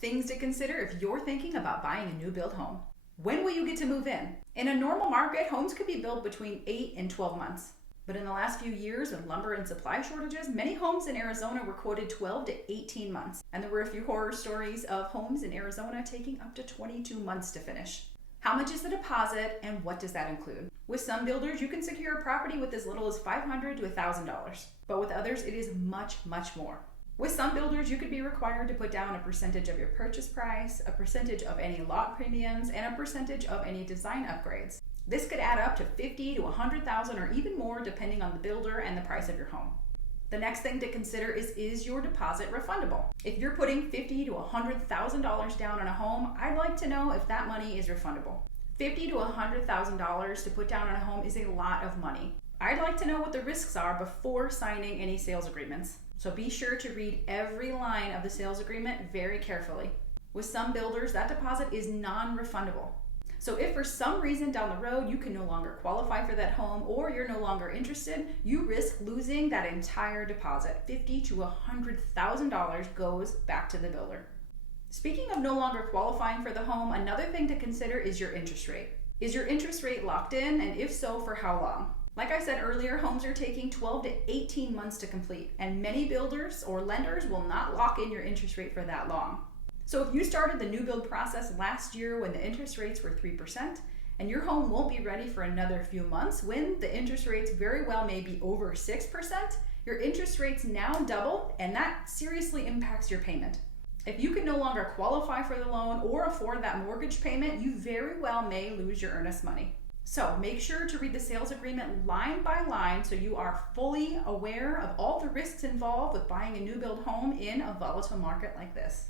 Things to consider if you're thinking about buying a new build home. When will you get to move in? In a normal market, homes could be built between 8 and 12 months. But in the last few years, with lumber and supply shortages, many homes in Arizona were quoted 12 to 18 months. And there were a few horror stories of homes in Arizona taking up to 22 months to finish. How much is the deposit and what does that include? With some builders, you can secure a property with as little as $500 to $1,000. But with others, it is much, much more. With some builders, you could be required to put down a percentage of your purchase price, a percentage of any lot premiums, and a percentage of any design upgrades. This could add up to $50,000 to $100,000 or even more depending on the builder and the price of your home. The next thing to consider is your deposit refundable? If you're putting $50,000 to $100,000 down on a home, I'd like to know if that money is refundable. $50,000 to $100,000 to put down on a home is a lot of money. I'd like to know what the risks are before signing any sales agreements. So be sure to read every line of the sales agreement very carefully. With some builders, that deposit is non-refundable. So if for some reason down the road you can no longer qualify for that home or you're no longer interested, you risk losing that entire deposit. $50,000 to $100,000 goes back to the builder. Speaking of no longer qualifying for the home, another thing to consider is your interest rate. Is your interest rate locked in, and if so, for how long? Like I said earlier, homes are taking 12 to 18 months to complete, and many builders or lenders will not lock in your interest rate for that long. So if you started the new build process last year when the interest rates were 3%, and your home won't be ready for another few months when the interest rates very well may be over 6%, your interest rates now double, and that seriously impacts your payment. If you can no longer qualify for the loan or afford that mortgage payment, you very well may lose your earnest money. So make sure to read the sales agreement line by line so you are fully aware of all the risks involved with buying a new build home in a volatile market like this.